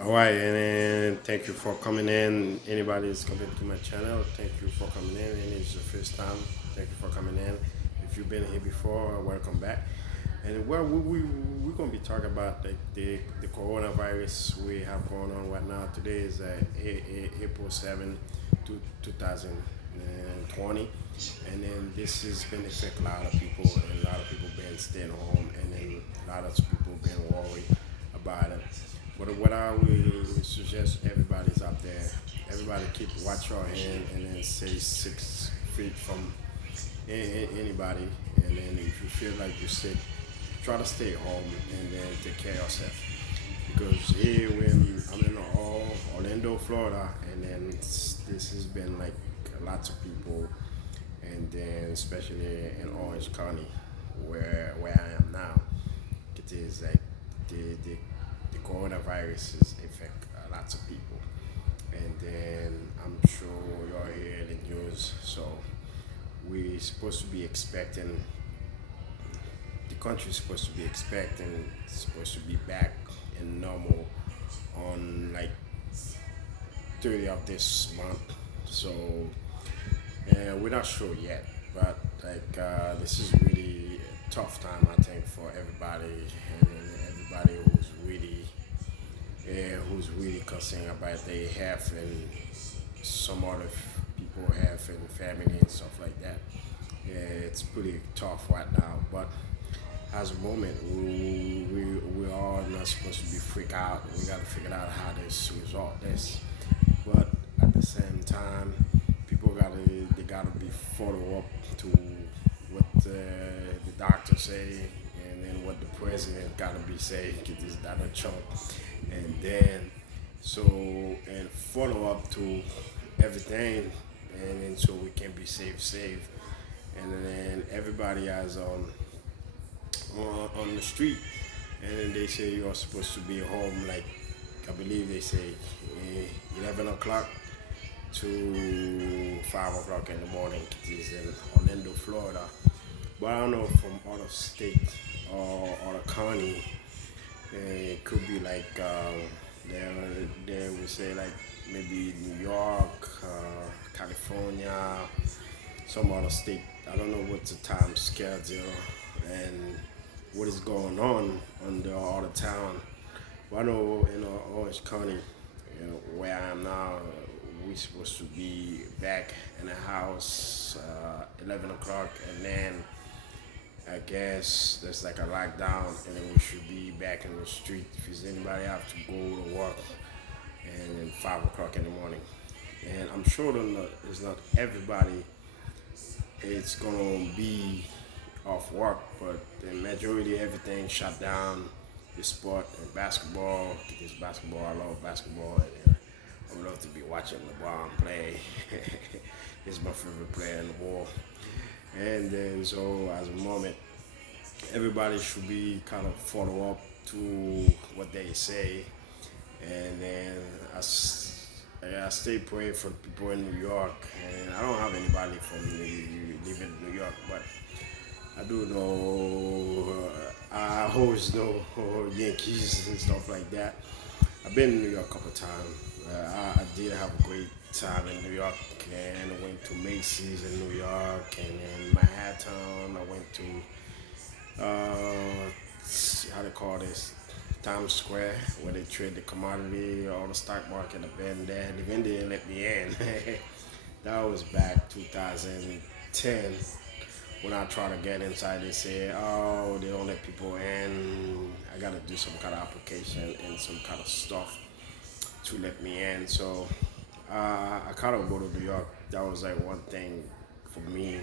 All right, and then thank you for coming in. Anybody that's coming to my channel, thank you for coming in. And it's your first time, thank you for coming in. If you've been here before, welcome back. And well, we're gonna be talking about the coronavirus we have going on right now. Today is April 7, 2020, and then this has been affect a lot of people, and a lot of people been staying home, and then a lot of people been worried about it. But what I will suggest everybody's out there, everybody keep watch your hand and then stay 6 feet from anybody. And then if you feel like you're sick, try to stay home and then take care of yourself. Because here when I'm in Orlando, Florida, and then this has been like lots of people, and then especially in Orange County, where I am now, it is like the the coronavirus is affect lots of people, and then I'm sure you're hearing the news. So we're supposed to be expecting the country's supposed to be expecting supposed to be back in normal on like 30 of this month. So we're not sure yet, but like this is really a tough time I think for everybody, and everybody who's really concerned about their health and some other people have and family and stuff like that. Yeah, it's pretty tough right now, but as a moment, we are not supposed to be freak out. We got to figure out how this resolve this. But at the same time, people gotta be follow up to what the doctor say, and then what the president gotta be saying. It is Donald Trump, and then so and follow up to everything, and then so we can be safe, and then everybody has on the street, and then they say you're supposed to be home like I believe they say 11 o'clock to 5 o'clock in the morning. It is in Orlando, Florida. But I don't know from other state or other county. It could be like there, there we say like maybe New York, California, some other state. I don't know what's the time schedule and what is going on the other town. But I know in Orange County, where I am now, we supposed to be back in the house 11 o'clock, and then I guess there's like a lockdown, and then we should be back in the street. If there's anybody have to go to work, and then 5 o'clock in the morning. And I'm sure that it's not everybody it's gonna be off work, but the majority everything shut down. The sport and basketball, because basketball, I love basketball, and I would love to be watching LeBron play. He's my favorite player in the world. And then so as a moment, everybody should be kind of follow up to what they say, and then I stay praying for people in New York, and I don't have anybody from living in New York, but I do know I always know Yankees and stuff like that. I've been in New York a couple of times. I did have a great time in New York, and I went to Macy's in New York, and in Manhattan I went to how they call this Times Square, where they trade the commodity or the stock market. I've been there. Even they didn't let me in. That was back 2010. When I try to get inside, they say, "Oh, they don't let people in. I gotta do some kind of application and some kind of stuff to let me in." So I kind of go to New York. That was like one thing for me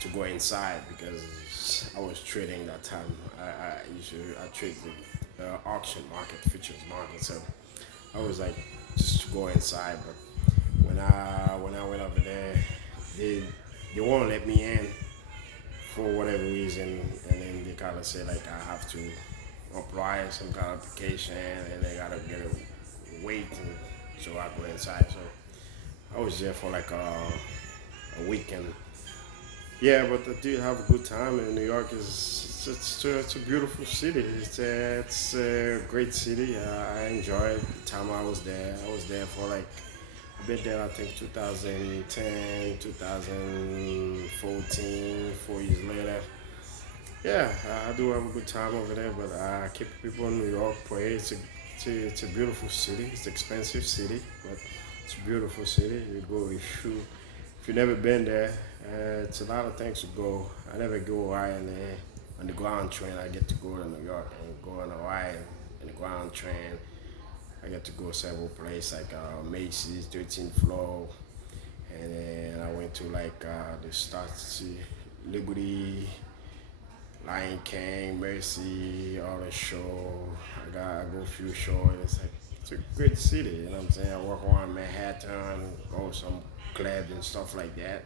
to go inside because I was trading that time. I trade the auction market, futures market. So I was like just to go inside. But when I went over there, they they won't let me in for whatever reason, and then they kind of say like I have to apply some kind of application, and they gotta get a wait, and so I go inside. So I was there for like a weekend, Yeah, but I did have a good time in New York. It's a beautiful city. It's a great city. I enjoyed the time I was there. I was there for like I've been there I think 2010, 2014, 4 years later. Yeah, I do have a good time over there, but I keep people in New York pray. It's a beautiful city. It's an expensive city, but it's a beautiful city. You go if you never been there, it's a lot of things to go. I never go Hawaii on the ground train. I get to go to New York and go on Hawaii in the ground train. I get to go several places like Macy's, 13th floor, and then I went to like the Start Liberty, Lion King, Mercy, all the show. I go a few shows. It's a great city. You know what I'm saying? I walk around Manhattan, go some clubs and stuff like that.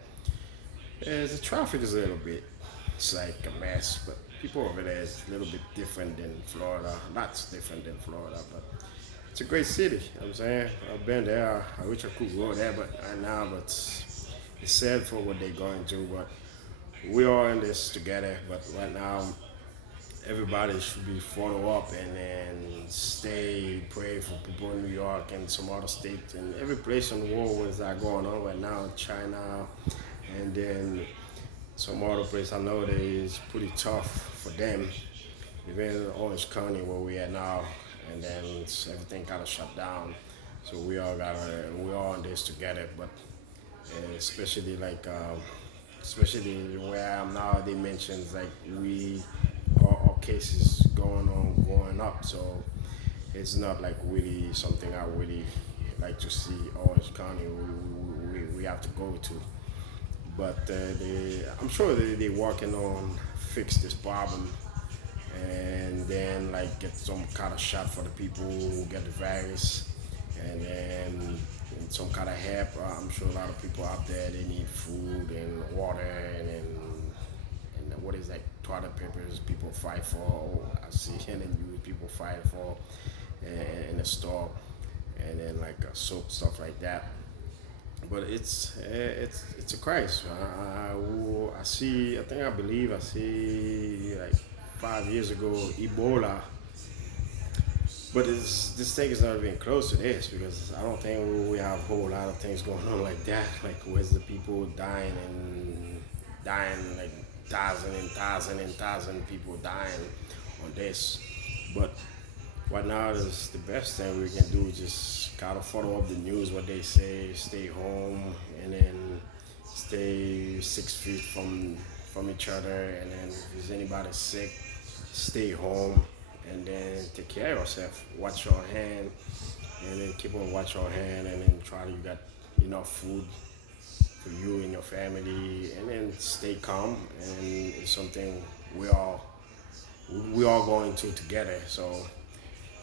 Yeah, the traffic is a little bit. It's like a mess, but people over there is a little bit different than Florida. Lots different than Florida, but it's a great city. You know what I'm saying? I've been there. I wish I could go there, but right now, but it's sad for what they're going through. But we are in this together. But right now, everybody should be follow up and then stay pray for people in New York and some other states and every place in the world where that going on right now, China, and then some other place I know that is pretty tough for them. Even in Orange County where we at now, and then everything kind of shut down. So we all in this together. But especially especially where I am now, they mentioned like our cases going up. So it's not like really something I really like to see Orange County. We have to go to. But I'm sure they're working on fix this problem and then like get some kind of shot for the people who get the virus and then some kind of help. I'm sure a lot of people out there they need food and water and what is like toilet papers people fight for. I see in the news people fight for in the store and then like soap stuff like that. But it's a crisis. I see. I think I believe I see like 5 years ago Ebola. But this thing is not even close to this because I don't think we have a whole lot of things going on like that. Like where's the people dying like thousand people dying on this. But right now, the best thing we can do is just kind of follow up the news, what they say, stay home, and then stay 6 feet from each other, and then if there's anybody sick, stay home, and then take care of yourself. Watch your hand, and then keep on watch your hand, and then try to you got enough food for you and your family, and then stay calm. And it's something we all going through together. So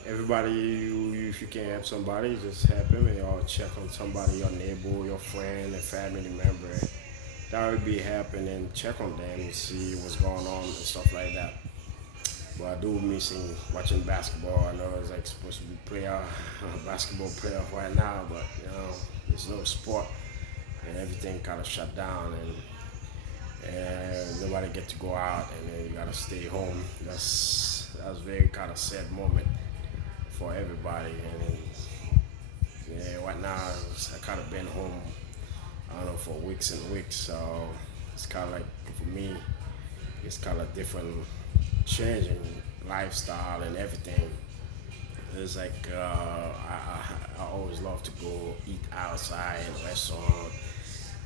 everybody, if you can help somebody, just help him and y'all check on somebody, your neighbor, your friend, a family member. That would be helping and check on them and see what's going on and stuff like that. But I do missing watching basketball. I know it's like supposed to be player, basketball player right now, but there's no sport and everything kind of shut down and nobody get to go out and then you gotta stay home. That's very kind of sad moment for everybody. And yeah, right now I kind of been home, I don't know, for weeks and weeks. So it's kind of like for me, it's kind of different, changing lifestyle and everything. It's like I always love to go eat outside in a restaurant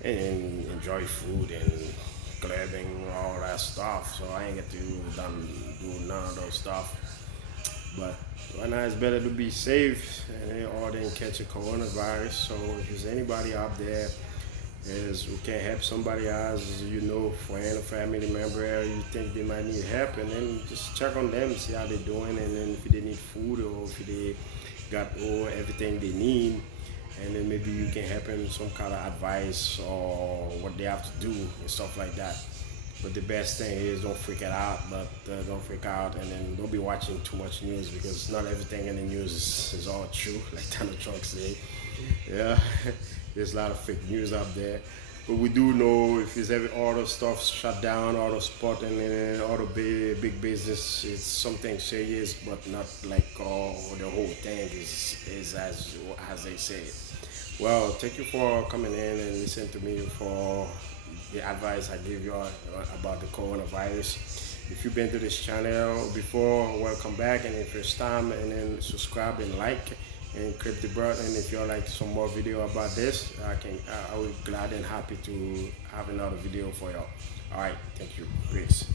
and enjoy food and clubbing, all that stuff. So I ain't get to do none of those stuff. But right now it's better to be safe or than catch a coronavirus. So if there's anybody out there is we can help somebody else, friend or family member, you think they might need help, and then just check on them, see how they're doing, and then if they need food or if they got everything they need, and then maybe you can help them some kind of advice or what they have to do and stuff like that. But the best thing is don't freak it out, but don't freak out and then don't be watching too much news because not everything in the news is all true, like Donald Trump say. Yeah, there's a lot of fake news out there. But we do know if it's every all the stuff shut down, all the sport and all the big business, it's something serious, but not like the whole thing is as they say. Well, thank you for coming in and listening to me for the advice I gave you about the coronavirus. If you've been to this channel before, welcome back. And if it's time, and then subscribe and like and click the button. And if you like some more video about this, I will be glad and happy to have another video for y'all. All right, thank you. Peace.